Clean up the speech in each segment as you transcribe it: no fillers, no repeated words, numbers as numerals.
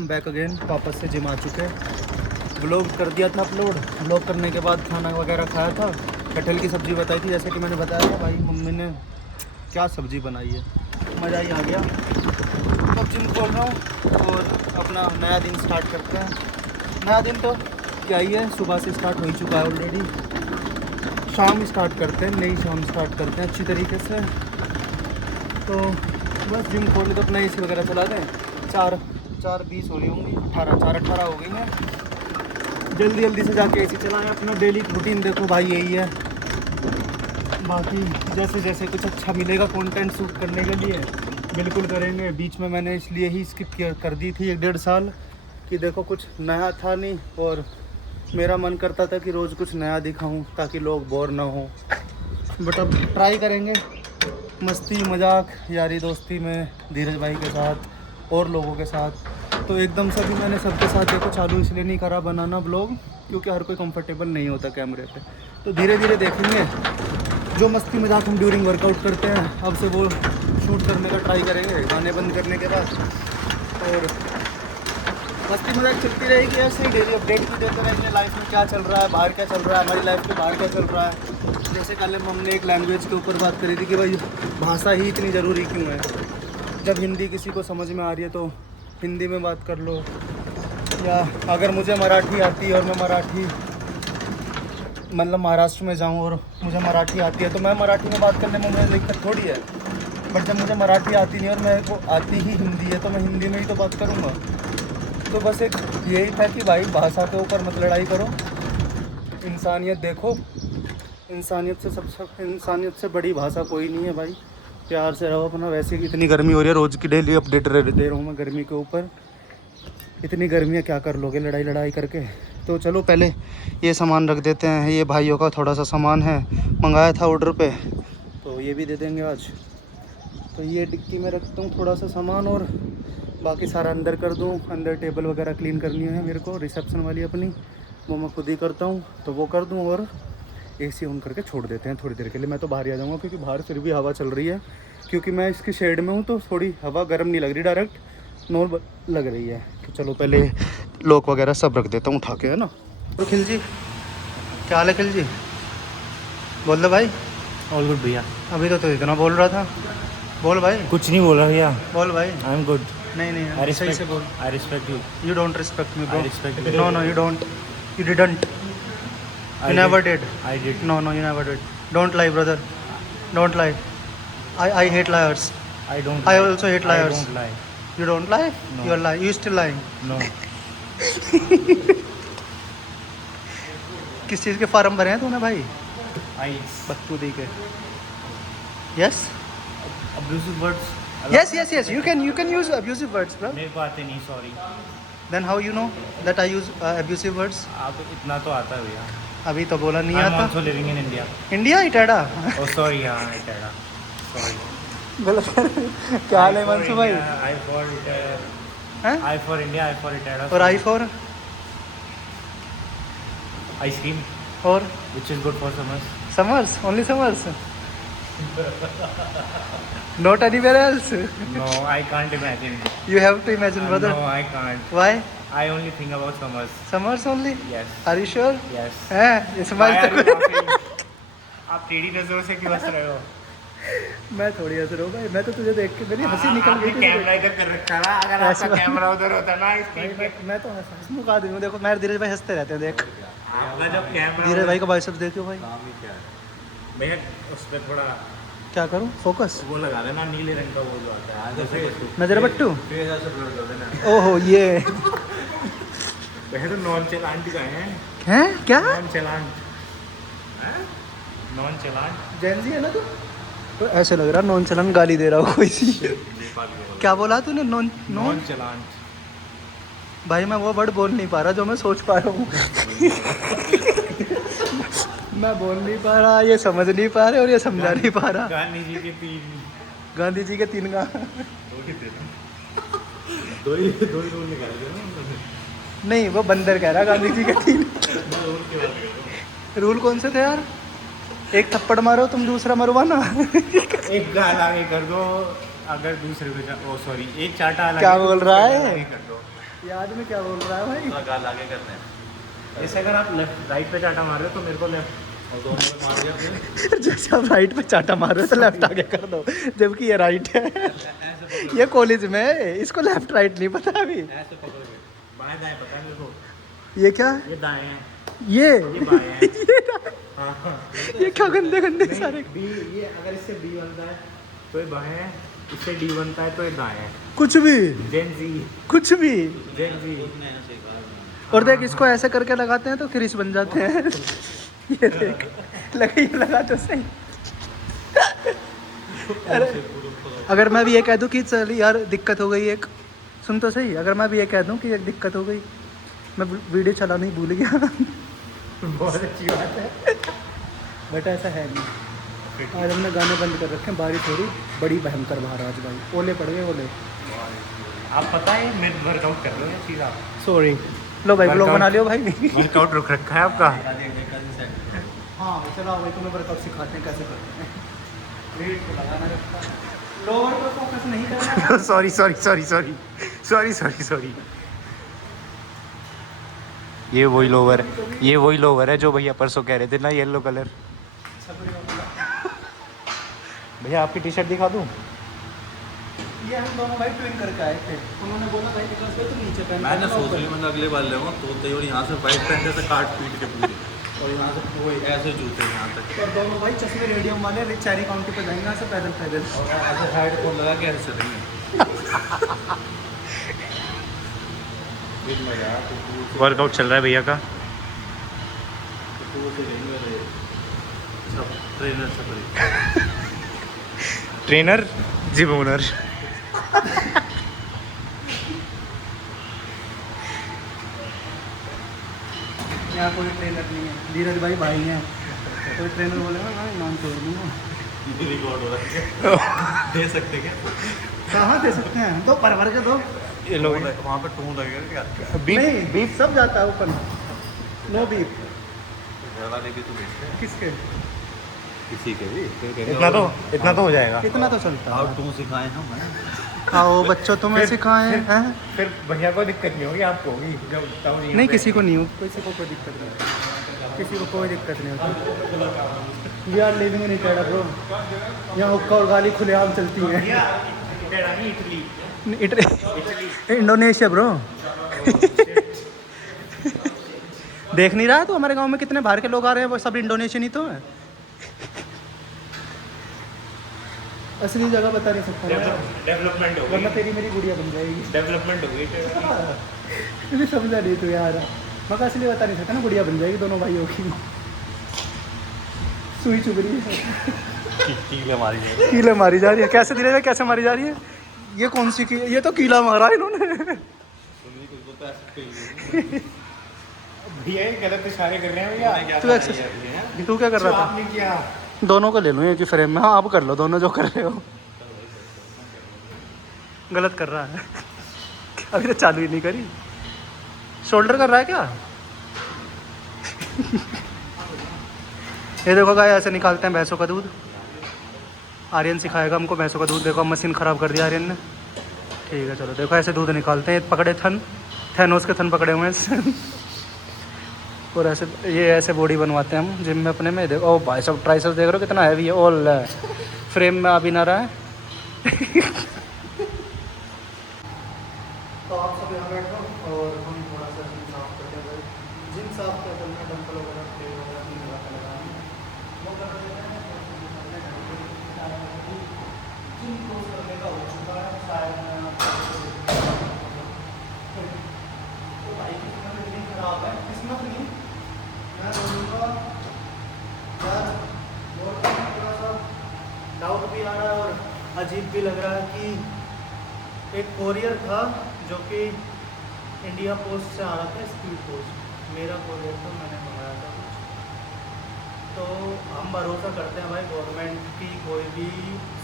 Welcome back again. वापस से gym आ चुके हैं। व्लॉग कर दिया था अपलोड। व्लॉग करने के बाद खाना वगैरह खाया था। कटहल की सब्ज़ी बताई थी, जैसे कि मैंने बताया था। भाई मम्मी ने क्या सब्ज़ी बनाई है, मज़ा ही आ गया। अब जिम खोल रहा हूँ और अपना नया दिन स्टार्ट करते हैं। नया दिन तो क्या ही है, सुबह से स्टार्ट हो ही चुका है ऑलरेडी। शाम स्टार्ट करते हैं, नई शाम स्टार्ट करते हैं अच्छी तरीके से। तो बस जिम खोल के अपना एसी वगैरह चला दें। 4:20 हो रही होंगी, 4:18 हो गई हैं। जल्दी जल्दी से जाके एसी चलाएं। अपना डेली रूटीन देखो भाई, यही है। बाकी जैसे जैसे कुछ अच्छा मिलेगा कंटेंट शूट करने के लिए बिल्कुल करेंगे। बीच में मैंने इसलिए ही स्किप कर दी थी 1-1.5 साल कि देखो कुछ नया था नहीं, और मेरा मन करता था कि रोज़ कुछ नया दिखाऊं ताकि लोग बोर ना हो। बट अब ट्राई करेंगे, मस्ती मजाक यारी दोस्ती में धीरज भाई के साथ और लोगों के साथ। तो एकदम से भी मैंने सबके साथ देखो चालू इसलिए नहीं करा बनाना ब्लॉग, क्योंकि हर कोई कंफर्टेबल नहीं होता कैमरे पे। तो धीरे धीरे देखेंगे, जो मस्ती मजाक हम ड्यूरिंग वर्कआउट करते हैं अब से वो शूट करने का ट्राई करेंगे गाने बंद करने के बाद। और मस्ती मजाक चलती रहेगी ऐसे ही, डेली अपडेट भी देते रहेंगे लाइफ में क्या चल रहा है, बाहर क्या चल रहा है, हमारी लाइफ के बाहर क्या चल रहा है। जैसे कल हमने एक लैंग्वेज के ऊपर बात करी थी कि भाई भाषा ही इतनी ज़रूरी क्यों है। जब हिंदी किसी को समझ में आ रही है तो हिंदी में बात कर लो, या अगर मुझे मराठी आती है और मैं मराठी मतलब महाराष्ट्र में जाऊँ और मुझे मराठी आती है तो मैं मराठी में बात करने में मुझे दिक्कत थोड़ी है। बट जब मुझे मराठी आती नहीं और मेरे को आती ही हिंदी है तो मैं हिंदी में ही तो बात करूँगा। तो बस एक यही था कि भाई भाषा के ऊपर मत लड़ाई करो, इंसानियत देखो। इंसानियत से बड़ी भाषा कोई नहीं है भाई। प्यार से रहो अपना। वैसे ही इतनी गर्मी हो रही है, रोज़ की डेली अपडेट दे रहा हूँ मैं गर्मी के ऊपर। इतनी गर्मी है, क्या कर लोगे लड़ाई करके। तो चलो पहले ये सामान रख देते हैं। ये भाइयों का थोड़ा सा सामान है, मंगाया था ऑर्डर पे, तो ये भी दे देंगे आज। तो ये डिक्की में रखता हूँ थोड़ा सा सामान, और बाकी सारा अंदर कर दूँ। अंदर टेबल वगैरह क्लीन करनी है मेरे को, रिसेप्शन वाली अपनी, वो मैं खुद ही करता हूँ, तो वो कर दूँ। और एसी ऑन करके छोड़ देते हैं थोड़ी देर के लिए। मैं तो बाहर ही आ जाऊँगा क्योंकि बाहर फिर भी हवा चल रही है, क्योंकि मैं इसकी शेड में हूँ तो थोड़ी हवा गर्म नहीं लग रही, डायरेक्ट नॉर्मल लग रही है। तो चलो पहले लॉक वगैरह सब रख देता हूँ उठा के, है ना। तो खिल जी, क्या हाल है खिल जी? बोल दो भाई। ऑल गुड भैया। अभी तो इतना बोल रहा था, बोल भाई। कुछ नहीं बोला भैया। बोल भाई। I am good. नहीं सही से बोल। I respect you. You don't respect me bro. I respect you. No you don't, you didn't, you never did. I did. No, you never did. Don't lie, brother. Don't lie. I hate liars. I don't. I lie. also hate liars. I don't lie. You don't lie? No. You're lying. You still lying. No. किस चीज़ के farm भरे हैं तूने भाई? I. बकचोदी के। Yes? Abusive words. Yes. You can use abusive words, bro. मेरे को आते नहीं, sorry. Then how you know that I use abusive words? आप इतना तो आता है भैया। अभी तो बोला नहीं I am आता। also living in India. India इटाड़ा। Oh sorry, हाँ इटाड़ा। Sorry. गलत। क्या हाल है मंसू भाई? I for हैं? I for India, I for इटाड़ा। और I for? Ice cream, और? which is good for summers. Summers? Only summers? Not anywhere else? No, I can't imagine. You have to imagine, brother. No, I can't. Why? I only think about summers. Summers only? Yes. Are you sure? Yes. हैं? ये Why smile are you तो laughing? आप टेढ़ी नजरों से क्यों हंस रहे हो? मैं थोड़ी हंस रहा हूँ भाई, मैं तो तुझे देख के मेरी हंसी निकल गई थी। कैमरा इधर कर रखा है ना, अगर ऐसी आपका बात- कैमरा उधर होता ना भाई मैं तो हंसमुख आदमी हूँ। देखो मैं धीरज भाई हंसते रहते हैं, देख आपका जब कैमरा धीरज भाई का बाइसेप्स देखो भाई। भैया उस पर थोड़ा क्या करूँ? फोकस वो लगा देना, नीले रंग का वो जो आता है नजर बट्टू। ओहो ये वैसे तो नॉन चलांट का है। हैं? क्या? नॉन चलांट, नॉन चलांट जेंजी है ना तू? तो ऐसे लग रहा नॉन चलन गाली दे रहा हो कोई सी। क्या बोला तूने? Non nonchalant. भाई मैं वो वर्ड बोल नहीं पा रहा जो मैं सोच पा रहा हूँ। मैं बोल नहीं पा रहा, ये समझ नहीं पा रहे और ये समझा नहीं पा रहा। गांधी जी के तीन, गांधी जी के 3 का दो ही रूल निकाल दिया ना उन्होंने। नहीं, वो बंदर कह रहा गांधी जी के 3 मैं रूल की बात कर रहा हूँ। रूल कौन से थे यार? एक थप्पड़ मारो तुम, दूसरा मरवाना। एक गाल आगे कर दो, अगर दूसरे को ओ सॉरी एक चाटा आगे क्या बोल रहा है? आगे कर दो। ये आदमी क्या बोल रहा है भाई? थोड़ा गाल आगे करते हैं। जैसे अगर आप लेफ्ट राइट पे चाटा मार रहे हो तो मेरे को लेफ्ट और दोनों पे मार दिया आपने। जैसे आप राइट पे चाटा मार रहे हो तो लेफ्ट आगे कर दो, जबकि ये राइट है। ये कॉलेज में है, इसको लेफ्ट राइट नहीं पता अभी। ऐसे पकड़ के बाएं दाएं पता है मेरे को। ये क्या? ये दाएं हैं, ये ये बाएं हैं। हाँ हाँ। ये क्या गंदे गंदे सारे। बी, ये अगर इससे बी बनता है तो ये बाएं है, इससे डी बनता है तो ये दाएं है। कुछ भी जेन जी, कुछ भी। जेन जी। और देख इसको ऐसे करके लगाते हैं तो क्रिस बन जाते हैं। ये देख लगा तो सही। अरे अगर मैं भी ये कह दूं कि चल यार दिक्कत हो गई एक, सुन तो सही, अगर मैं भी ये कह दूं कि एक दिक्कत हो गई, मैं वीडियो चलाना ही भूल गया। बहुत अच्छी बात है। बट ऐसा है नहीं। आज हमने गाने बंद कर रखे हैं, बारिश हो रही बड़ी भयंकर बाहर आज भाई, ओले पड़ गए ओले। आप पता है मैं वर्कआउट कर रहे हो ये चीज़ आप। सॉरी। लो भाई ब्लॉग बना लियो भाई। वर्कआउट रुक रखा है आपका। हाँ भाई चलो भाई तुम्हें वर्कआउट सिखाते हैं कैसे करते हैं। वेट को लगाना रखता है, लोअर पर फोकस नहीं करना। Sorry sorry sorry sorry sorry sorry sorry. ये वही लोवर है जो भैया परसों कह रहे थे ना, येलो कलर। भैया आपकी टी शर्ट दिखा दूँ? ये हम दोनों भाई ट्विन करके आए थे, उन्होंने बोला भाई निकल के तो नीचे पहन। मैंने सोच लिया मैंने अगले बार लेगा तो और यहाँ से वाइट पहनते थे काट पीट के पूरे, और यहाँ से वो ऐसे जूते यहाँ तक, और दोनों भाई चश्मे रेडियम वाले चेरी काउंटी पे जाएंगे यहाँ से पैदल पैदल। और ऐसे हेडफोन लगा के ऐसे चलेंगे। वर्कआउट चल रहा है भैया का। ट्रेनर छपरी ट्रेनर जिम ओनर। यहाँ कोई ट्रेनर नहीं है, धीरज भाई भाई हैं। कोई ट्रेनर बोलेगा ना नाम छोड़ दूँगा। रिकॉर्ड हो रहा है। दे सकते क्या? कहाँ दे सकते हैं, दो भर के दो। ये लो वहाँ पे टून लगेगा क्या? नहीं बीफ सब जाता है ऊपर, नो बीफ। घर वाले भी तो बेचते हैं किसके? किसी के भी। इतना तो हो जाएगा। इतना तो चलता और है। टू सिखाए हम हैं। आओ बच्चों तुम्हें सिखाएं हैं। फिर भैया को दिक्कत नहीं होगी, आपको होगी जब तब नहीं किसी को नहीं हो, किसी को कोई दिक्कत नहीं होती, किसी को कोई दिक्कत नहीं होती। We are living in Italy bro, यहाँ हुक्का और गाली खुलेआम चलती है। Indonesia bro. देख नहीं रहा तो हमारे गांव में कितने बाहर के लोग आ रहे हैं, वो सब इंडोनेशियन ही तो है। असली जगह बता नहीं सकता डेवलपमेंट हो वरना तेरी मेरी गुड़िया बन जाएगी। डेवलपमेंट हो गई। मुझे समझा नहीं तू यार, मैं कहा असली बता नहीं सकता ना, गुड़िया बन जाएगी दोनों भाइयों की। सुई चुभ रही है, कीले मारी जा रही है। कैसे धीरे में कैसे मारी जा रही है? ये कौन सी की? ये तो कीला मारा है इन्होंने। भैया ये गलत इशारे कर रहे हैं भैया। तू क्या कर रहा था? आपने किया। दोनों को ले लूँ एक ही फ्रेम में। हाँ आप कर लो दोनों जो कर रहे हो। गलत कर रहा है। अभी तो चालू ही नहीं करी। शोल्डर कर रहा है क्या? ये देखो गाय ऐसे निकालते हैं भैंसों का दूध। आर्यन सिखाएगा हमको भैंसों का दूध। देखो मशीन ख़राब कर दिया आर्यन ने। ठीक है चलो देखो ऐसे दूध निकालते हैं। पकड़े थैनोस के थन पकड़े हुए हैं। और ऐसे ये ऐसे बॉडी बनवाते हैं हम जिम में अपने में। देखो ओ भाई सब ट्राइसेप्स देख रहे हो कितना हैवी है। ऑल फ्रेम में आ भी ना रहा है। तो आप सब यहाँ बैठो और हम थोड़ा सा जिम साफ करते हैं। जिम साफ करते हैं, डंपल वगैरह प्लेट वगैरह नहीं लगा के लगाएंगे वो कर देते हैं। जिम क्लोज करने का हो चुका है शायद। तो भाई किस्मत इतनी खराब है, किस्मत नहीं मैं बोलूँगा यार। और थोड़ा सा डाउट भी आ रहा है और अजीब भी लग रहा है कि एक कोरियर था जो कि इंडिया पोस्ट से आ रहा था, स्पीड पोस्ट। मेरा कोरियर था, मैंने मंगाया था कुछ। तो हम भरोसा करते हैं भाई गवर्नमेंट की कोई भी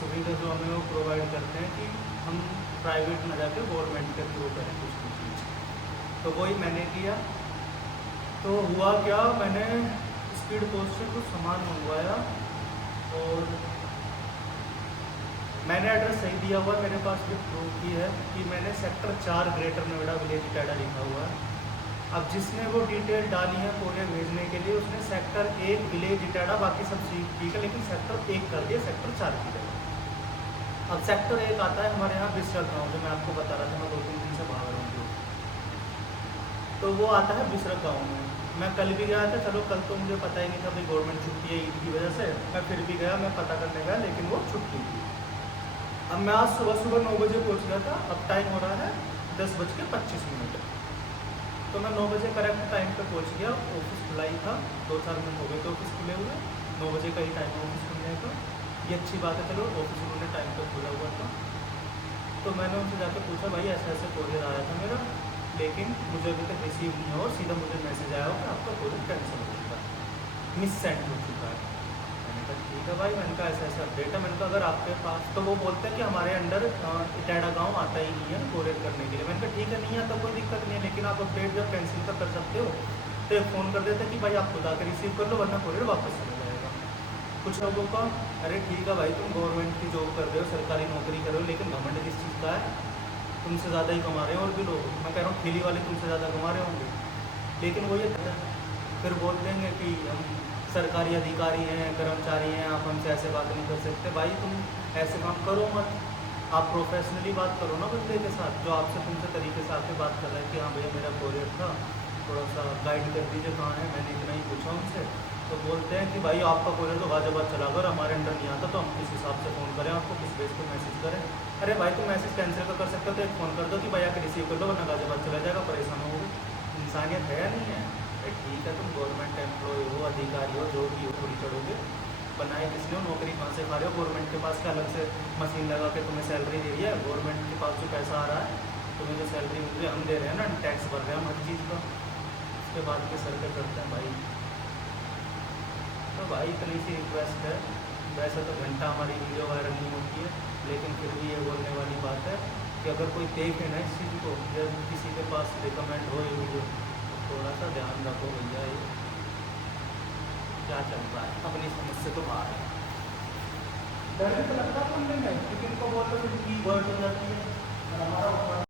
सुविधा जो हमें वो प्रोवाइड करते हैं कि हम प्राइवेट में जाके गवर्नमेंट के थ्रू करें कुछ चीज़। तो वही मैंने किया। तो हुआ क्या, मैंने स्पीड पोस्ट से कुछ सामान मंगवाया और मैंने एड्रेस सही दिया हुआ है, मेरे पास भी प्रूफ भी है कि मैंने सेक्टर 4 ग्रेटर नोएडा विलेज इटाडा लिखा हुआ है। अब जिसने वो डिटेल डाली है कोरियर भेजने के लिए, उसने सेक्टर 1 विलेज इटाडा बाकी सब ठीक है, लेकिन सेक्टर 1 कर दिया सेक्टर 4 की जगह। अब सेक्टर 1 आता है हमारे यहाँ बिसरक गाँव, जो मैं आपको बता रहा था, मैं 2-3 दिन से बाहर हूँ जो। तो वो आता है बिसरक गाँव में। मैं कल भी गया था, चलो कल तो मुझे पता ही नहीं था भाई गवर्नमेंट छुट्टी है ईद की वजह से, मैं फिर भी गया, मैं पता करने गया, लेकिन वो छुट्टी थी। अब मैं आज सुबह 9 बजे पहुँच गया था, अब टाइम हो रहा है 10:25। तो मैं 9 बजे करेक्ट टाइम पे पहुँच गया, ऑफिस खुला ही था, 2-4 मिनट हो गए थे ऑफिस खुले हुए, 9 बजे का ही टाइम है ऑफिस खुलने का। ये अच्छी बात है, चलो ऑफिस उन्होंने टाइम पे खुला हुआ था। तो मैंने उनसे जाकर पूछा भाई ऐसे ऐसे कोरियर आया था मेरा, लेकिन मुझे अभी तक रिसीव नहीं हो, और सीधा मुझे मैसेज आया हो कि आपका कोरियर कैंसिल हो चुका है, मिस सेंड हो चुका है। मैंने कहा ठीक है भाई, मैंने कहा ऐसा ऐसा अपडेट है, मैंने कहा अगर आपके पास, तो वो बोलते हैं कि हमारे अंडर इटाडा गांव आता ही नहीं है कोरियर करने के लिए। मैंने कहा ठीक है, नहीं आता कोई दिक्कत नहीं है, लेकिन आप अपडेट जब कैंसिल का कर सकते हो तो एक फ़ोन कर देते कि भाई आप खुद आकर रिसीव कर लो, वरना कोरियर वापस चला जाएगा। कुछ लोगों का अरे ठीक है भाई, तुम गवर्नमेंट की जॉब कर रहे हो, सरकारी नौकरी कर रहे हो, लेकिन घमंड किस चीज़ का है, तुमसे ज़्यादा ही कमा रहे हैं और भी लोग, मैं कह रहा हूँ ठेली वाले तुमसे ज़्यादा कमा रहे होंगे, लेकिन वो ये फिर बोल देंगे कि हम सरकारी अधिकारी हैं, कर्मचारी हैं, आप हमसे ऐसे बात नहीं कर सकते। भाई तुम ऐसे काम करो मत, आप प्रोफेशनली बात करो ना बंदे के साथ, जो आपसे तुमसे तरीके से आके बात कर रहा है कि हाँ भैया मेरा कोरियर था, थोड़ा सा गाइड कर दीजिए कहाँ है, मैंने इतना ही पूछा उनसे। तो बोलते हैं कि भाई आपका कोरियर तो गाजियाबाद चला गया, हमारे अंडर नहीं आता, तो हम किस हिसाब से फ़ोन करें आपको, किस बेस पर मैसेज करें। अरे भाई तुम मैसेज कैंसिल कर सकते हो तो एक फ़ोन कर दो कि भाई आके रिसीव कर लो, वरना गाजियाबाद चला जाएगा, परेशान होगे। इंसानियत है या नहीं है? अरे ठीक है, तुम गवर्नमेंट एम्प्लॉय हो, अधिकारी हो, जो भी हो, थोड़ी चढ़ोगे, बनाए किसने हो, नौकरी कहाँ से खा रहे हो? गवर्नमेंट के पास क्या अलग से मशीन लगा के तुम्हें सैलरी दे रही है? गवर्नमेंट के पास जो पैसा आ रहा है, तुम्हें जो सैलरी मिल रही है, हम दे रहे हैं ना, टैक्स भर रहे हैं हम हर चीज़ का, उसके बाद के सर पे चढ़ते हैं भाई। तो भाई इतनी सी रिक्वेस्ट है, वैसे तो घंटा हमारी वीडियो वायरल नहीं होती है, लेकिन फिर भी ये बोलने वाली बात है कि अगर कोई देखे ना इस चीज़ को, या किसी के पास रिकमेंड हो ये वीडियो, तो थोड़ा सा ध्यान रखो भैया, ये क्या चल रहा है, अपनी समझ से तो बाहर है। डर भी तो लगता है सुनने में, लेकिन इनको बोलते हैं की वर्ड हो जाती है, और हमारा